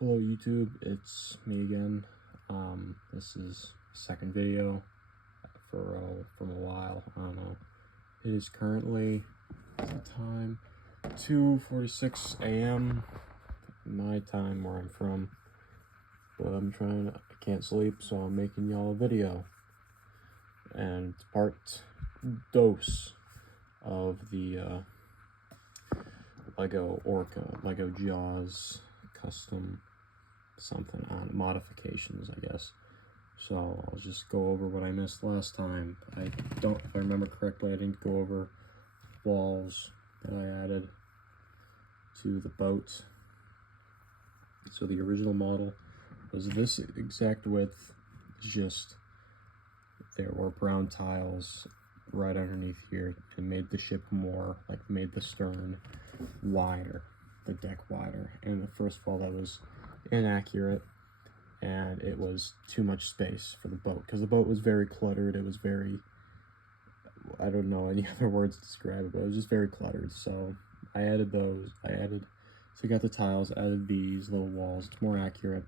Hello YouTube, it's me again. This is second video from a while. I don't know. It is currently time 2:46 a.m. my time where I'm from, but I can't sleep, so I'm making y'all a video, and it's part dos of the Lego Orca, Lego Jaws custom something on modifications, I guess. So I'll just go over what I missed last time. If I remember correctly, I didn't go over walls that I added to the boat. So the original model was this exact width, just there were brown tiles right underneath here and made the ship made the stern wider, the deck wider. And first of all, that was inaccurate, and it was too much space for the boat because the boat was very cluttered. It was very, I don't know any other words to describe it, but it was just very cluttered. So I added those. So I got the tiles, added these little walls. It's more accurate.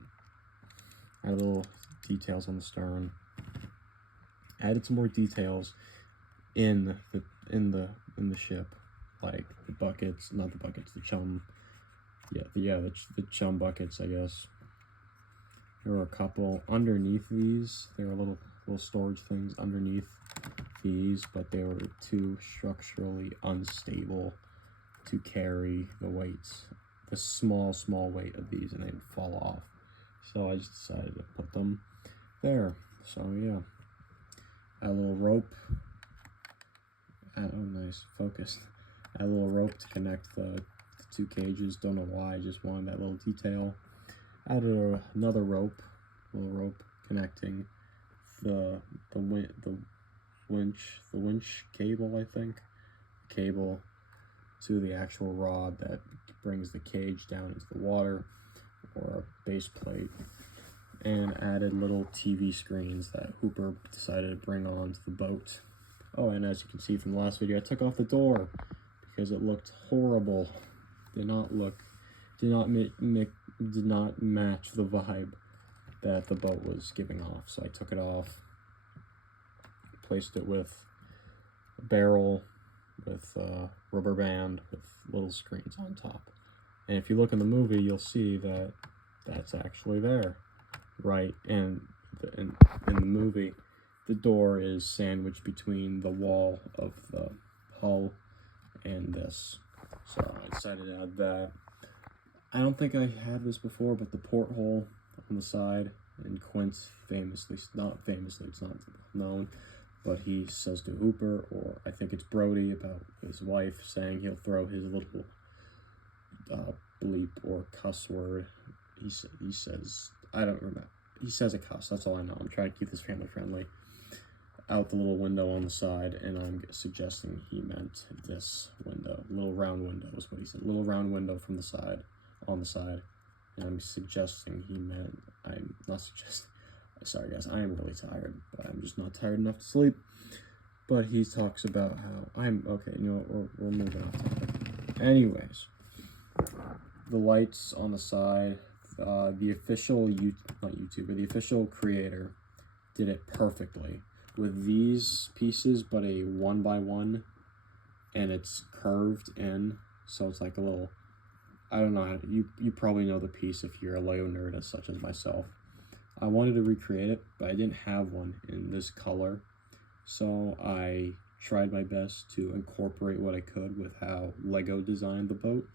Added little details on the stern. Added some more details in the ship, like the buckets, not the buckets, the chum. The chum buckets, I guess. There were a couple underneath these. There were little storage things underneath these, but they were too structurally unstable to carry the weights, the small weight of these, and they'd fall off. So I just decided to put them there. So yeah, add a little rope. Oh, nice, focused. Add a little rope to connect the two cages. Don't know why, I just wanted that little detail. Added another little rope connecting the winch cable, I think, cable to the actual rod that brings the cage down into the water, or a base plate. And added little TV screens that Hooper decided to bring onto the boat. Oh, and as you can see from the last video, I took off the door because it looked horrible. Did not match the vibe that the boat was giving off. So I took it off, placed it with a barrel, with a rubber band, with little screens on top. And if you look in the movie, you'll see that that's actually there, right? And in the movie, the door is sandwiched between the wall of the hull and this. So I decided to add that. I don't think I had this before, but the porthole on the side, and Quint it's not known, but he says to Hooper, or I think it's Brody, about his wife, saying he'll throw his little bleep or cuss word. He says, I don't remember. He says a cuss, that's all I know. I'm trying to keep this family friendly. Out the little window on the side, and I'm suggesting he meant this window. Little round window is what he said. Little round window from the side, on the side. And I'm suggesting he meant, I'm not suggesting, sorry guys, I am really tired, but I'm just not tired enough to sleep. But he talks about how, okay, you know what, we're moving off topic. Anyways, the lights on the side, the official, the official creator did it perfectly with these pieces, but a 1x1, and it's curved in, so it's like a little, I don't know, you probably know the piece if you're a Lego nerd such as myself. I wanted to recreate it, but I didn't have one in this color, so I tried my best to incorporate what I could with how Lego designed the boat,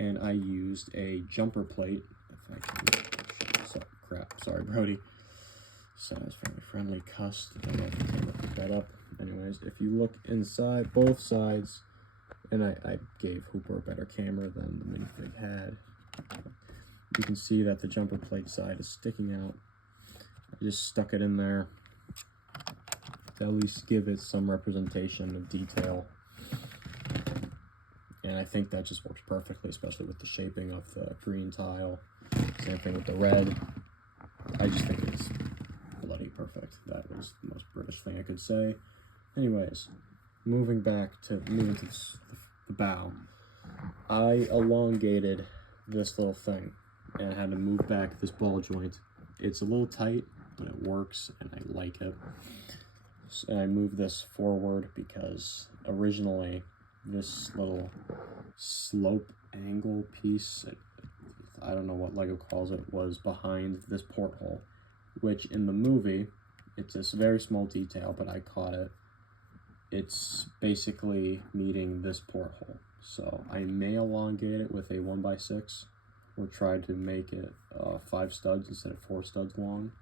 and I used a jumper plate. If I can, sorry Brody. So it's very friendly cuss. I don't know if you can look that up. Anyways, if you look inside, both sides, and I gave Hooper a better camera than the minifig had, you can see that the jumper plate side is sticking out. I just stuck it in there to at least give it some representation of detail. And I think that just works perfectly, especially with the shaping of the green tile. Same thing with the red. I just think it's bloody perfect. That was the most British thing I could say. Anyways, moving to the bow. I elongated this little thing. and I had to move back this ball joint. It's a little tight, but it works, and I like it. So I moved this forward because originally this little slope angle piece, I don't know what LEGO calls it, was behind this porthole, which in the movie, it's a very small detail, but I caught it. It's basically meeting this porthole. So I may elongate it with a 1x6, or try to make it 5 studs instead of 4 studs long.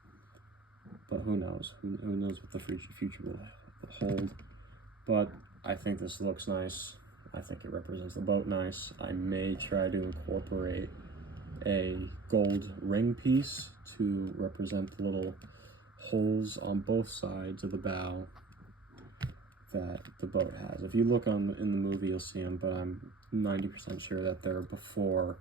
But who knows? Who knows what the future will hold. But I think this looks nice. I think it represents the boat nice. I may try to incorporate a gold ring piece to represent the little holes on both sides of the bow that the boat has. If you look in the movie, you'll see them, but I'm 90% sure that they're before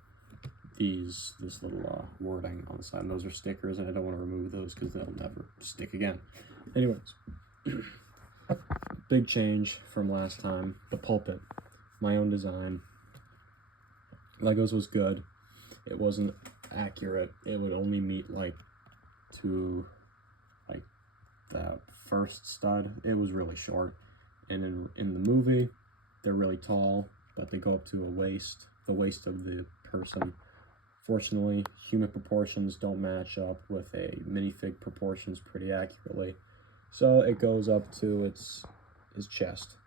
this little wording on the side. And those are stickers, and I don't want to remove those because they'll never stick again. Anyways, big change from last time. The pulpit, my own design. LEGO's was good. It wasn't accurate. It would only meet to that first stud. It was really short. And in the movie, they're really tall, but they go up to the waist of the person. Fortunately, human proportions don't match up with a minifig proportions pretty accurately, so it goes up to his chest.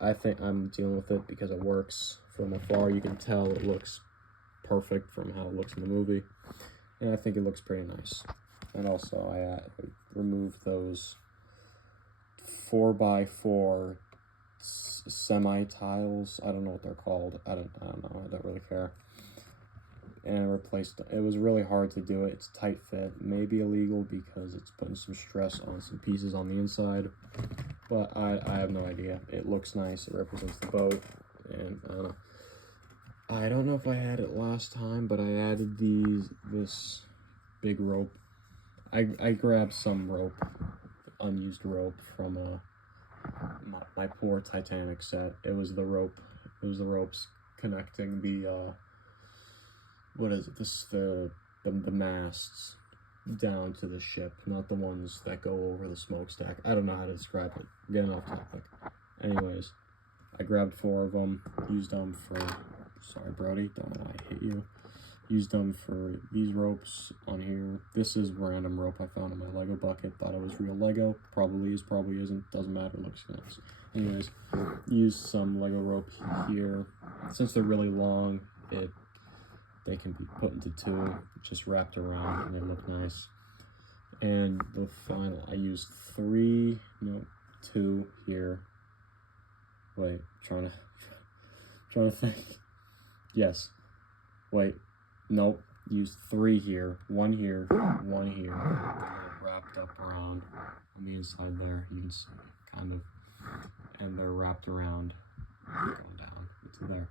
I think I'm dealing with it because it works. From afar, you can tell it looks perfect from how it looks in the movie, and I think it looks pretty nice. And also, I removed those 4x4 semi-tiles. I don't know what they're called. I don't know. I don't really care. And I replaced it. It was really hard to do it. It's tight fit. Maybe illegal because it's putting some stress on some pieces on the inside. But I have no idea. It looks nice. It represents the boat. And I don't know. I don't know if I had it last time, but I added this big rope. I grabbed some rope, unused rope from my poor Titanic set. It was the ropes connecting the what is it? The masts down to the ship, not the ones that go over the smokestack. I don't know how to describe it. Getting off topic. Anyways, I grabbed 4 of them, used them for. Sorry, Brody, don't I hit you? Used them for these ropes on here. This is random rope I found in my Lego bucket. Thought it was real Lego. Probably is, probably isn't. Doesn't matter. Looks nice. Anyways, used some Lego rope here. Since they're really long, they can be put into 2, just wrapped around, and they look nice. And the final, I used 2 here. Wait, trying to think. Yes. Wait. Nope. Used 3 here. 1 here. 1 here. They're wrapped up around on the inside there. You can see, kind of. And they're wrapped around, going down into there.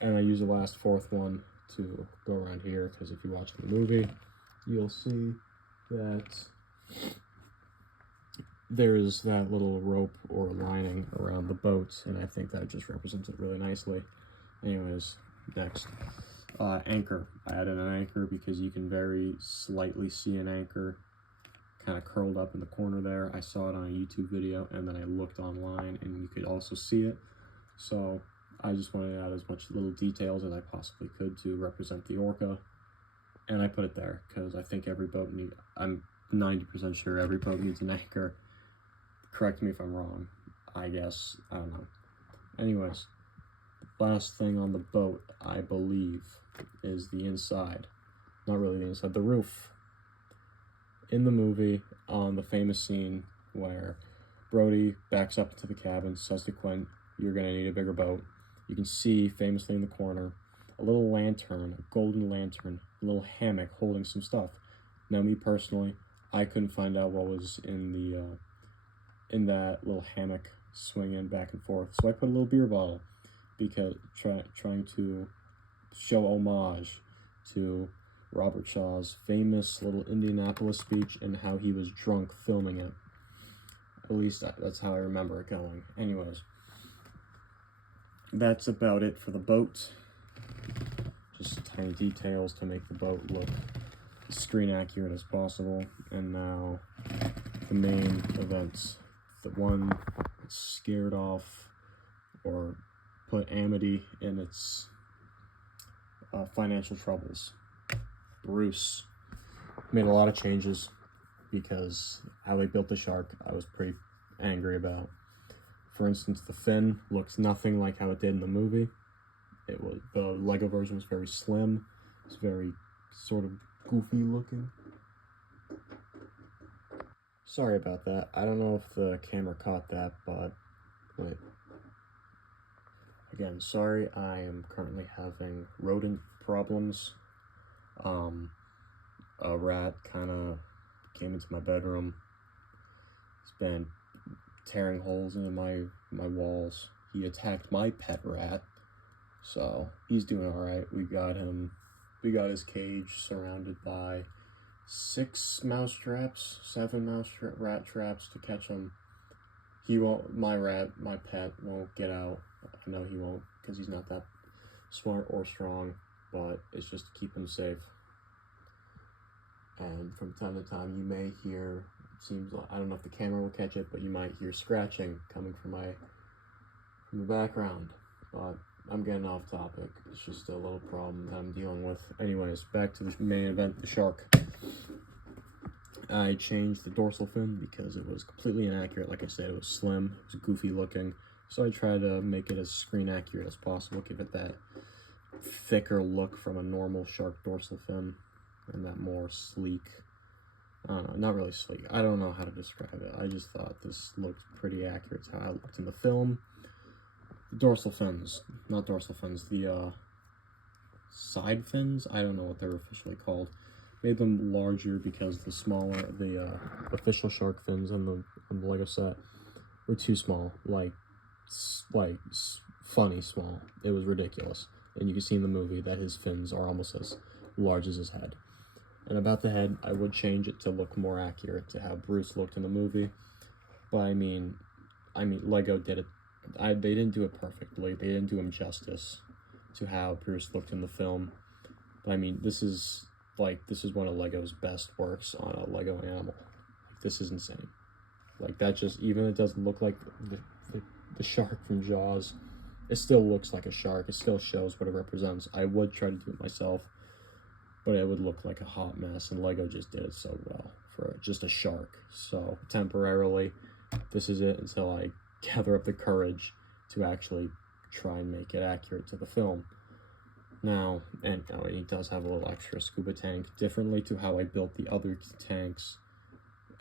And I use the last 4th one to go around here, because if you watch the movie, you'll see that there's that little rope or lining around the boat, and I think that just represents it really nicely. Anyways, next. Anchor. I added an anchor because you can very slightly see an anchor kind of curled up in the corner there. I saw it on a YouTube video, and then I looked online, and you could also see it. So I just wanted to add as much little details as I possibly could to represent the Orca, and I put it there because I think every boat I'm 90% sure every boat needs an anchor. Correct me if I'm wrong. I guess. I don't know. Anyways, last thing on the boat, I believe, is the inside. Not really the inside, the roof. In the movie, on the famous scene where Brody backs up into the cabin, says to Quint, "You're going to need a bigger boat." You can see, famously in the corner, a little lantern, a golden lantern, a little hammock holding some stuff. Now, me personally, I couldn't find out what was in that little hammock swinging back and forth. So I put a little beer bottle, because trying to show homage to Robert Shaw's famous little Indianapolis speech and how he was drunk filming it. At least that's how I remember it going. Anyways, that's about it for the boat. just tiny details to make the boat look as screen accurate as possible. And now the main events. The one that scared off or put Amity in its financial troubles. Bruce made a lot of changes because how they built the shark I was pretty angry about. For instance, the fin looks nothing like how it did in the movie. The Lego version was very slim. It's very sort of goofy looking. Sorry about that. I don't know if the camera caught that, but wait. Again, sorry, I am currently having rodent problems. A rat kind of came into my bedroom. It's been tearing holes into my walls. He attacked my pet rat, so he's doing all right. We got his cage surrounded by 7 rat traps to catch him. He won't. My pet won't get out. I know he won't because he's not that smart or strong, but it's just to keep him safe. And from time to time, you may hear, it seems like, I don't know if the camera will catch it, but you might hear scratching coming from the background. But I'm getting off topic. It's just a little problem that I'm dealing with. Anyways, back to the main event, the shark. I changed the dorsal fin because it was completely inaccurate. Like I said, it was slim, it was goofy looking. So I tried to make it as screen accurate as possible, give it that thicker look from a normal shark dorsal fin, and that more sleek, I don't know, not really sleek, I don't know how to describe it. I just thought this looked pretty accurate to how I looked in the film. The dorsal fins, not dorsal fins, the side fins, I don't know what they're officially called. Made them larger because the official shark fins on the Lego set were too small, like funny small. It was ridiculous. And you can see in the movie that his fins are almost as large as his head. And about the head, I would change it to look more accurate to how Bruce looked in the movie. But I mean, Lego did it. They didn't do it perfectly. They didn't do him justice to how Bruce looked in the film. But I mean, this is one of Lego's best works on a Lego animal. This is insane. Like, that just, even it doesn't look like the shark from Jaws, it still looks like a shark. It still shows what it represents. I would try to do it myself, but it would look like a hot mess, and Lego just did it so well for just a shark. So temporarily, this is it until I gather up the courage to actually try and make it accurate to the film. Now, and he does have a little extra scuba tank, differently to how I built the other tanks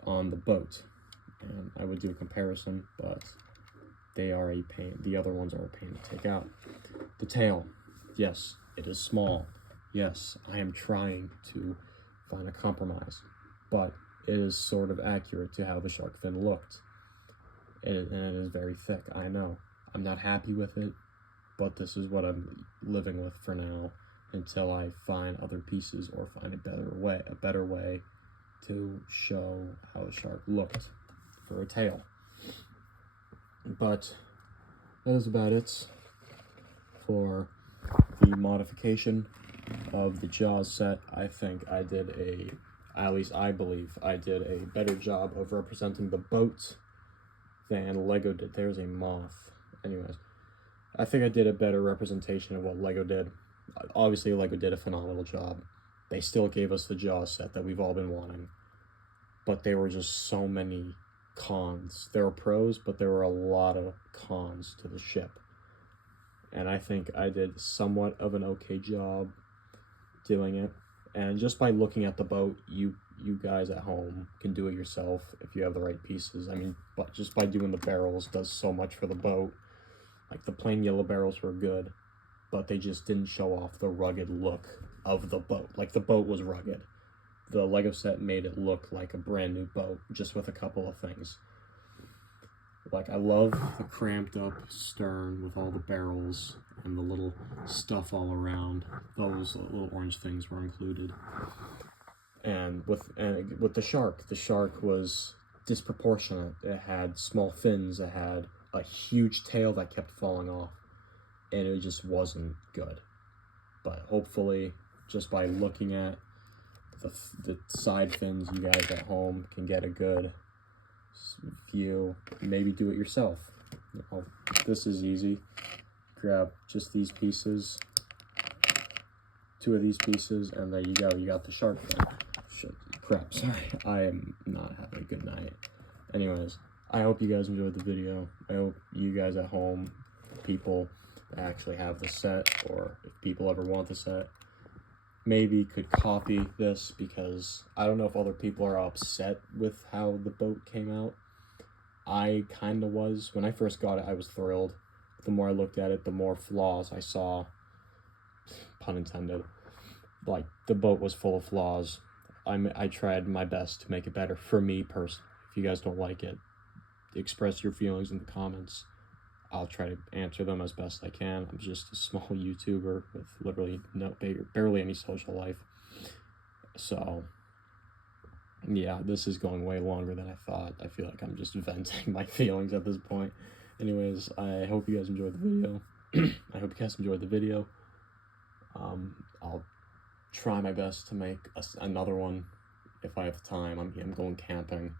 on the boat. And I would do a comparison, but they are a pain. The other ones are a pain to take out. The tail, yes, it is small. Yes, I am trying to find a compromise, but it is sort of accurate to how the shark fin looked. And it is very thick, I know. I'm not happy with it, but this is what I'm living with for now until I find other pieces or find a better way to show how the shark looked for a tail. But that is about it for the modification of the Jaws set. I think I did at least I believe I did a better job of representing the boat than Lego did. There's a moth. Anyways, I think I did a better representation of what Lego did. Obviously, Lego did a phenomenal job. They still gave us the Jaws set that we've all been wanting. But there were just so many cons. There were pros, but there were a lot of cons to the ship. And I think I did somewhat of an okay job doing it. And just by looking at the boat, you guys at home can do it yourself if you have the right pieces. I mean, but just by doing the barrels does so much for the boat. Like, the plain yellow barrels were good, but they just didn't show off the rugged look of the boat. Like, the boat was rugged. The Lego set made it look like a brand new boat, just with a couple of things. Like, I love the cramped up stern with all the barrels and the little stuff all around. Those little orange things were included. And with the shark was disproportionate. It had small fins, it had a huge tail that kept falling off, and it just wasn't good. but hopefully just by looking at the side fins, you guys at home can get a good view. Maybe do it yourself. This is easy. Grab just these pieces, 2 of these pieces, and there you go. You got the shark fin. Shit, crap, sorry. I am not having a good night. Anyways, I hope you guys enjoyed the video. I hope you guys at home, people that actually have the set, or if people ever want the set, maybe could copy this, because I don't know if other people are upset with how the boat came out. I kind of was. When I first got it, I was thrilled. The more I looked at it, the more flaws I saw. Pun intended. Like, the boat was full of flaws. I tried my best to make it better for me personally. If you guys don't like it, express your feelings in the comments. I'll try to answer them as best I can. I'm just a small YouTuber with literally barely any social life. So, yeah, this is going way longer than I thought. I feel like I'm just venting my feelings at this point. Anyways, I hope you guys enjoyed the video. I'll try my best to make another one if I have time. I'm going camping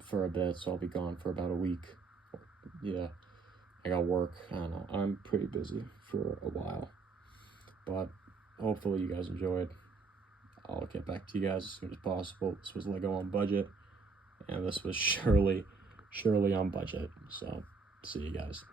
for a bit, so I'll be gone for about a week. Yeah, I got work. I don't know. I'm pretty busy for a while, but hopefully you guys enjoyed. I'll get back to you guys as soon as possible. This was Lego on budget, and this was surely on budget. So, see you guys.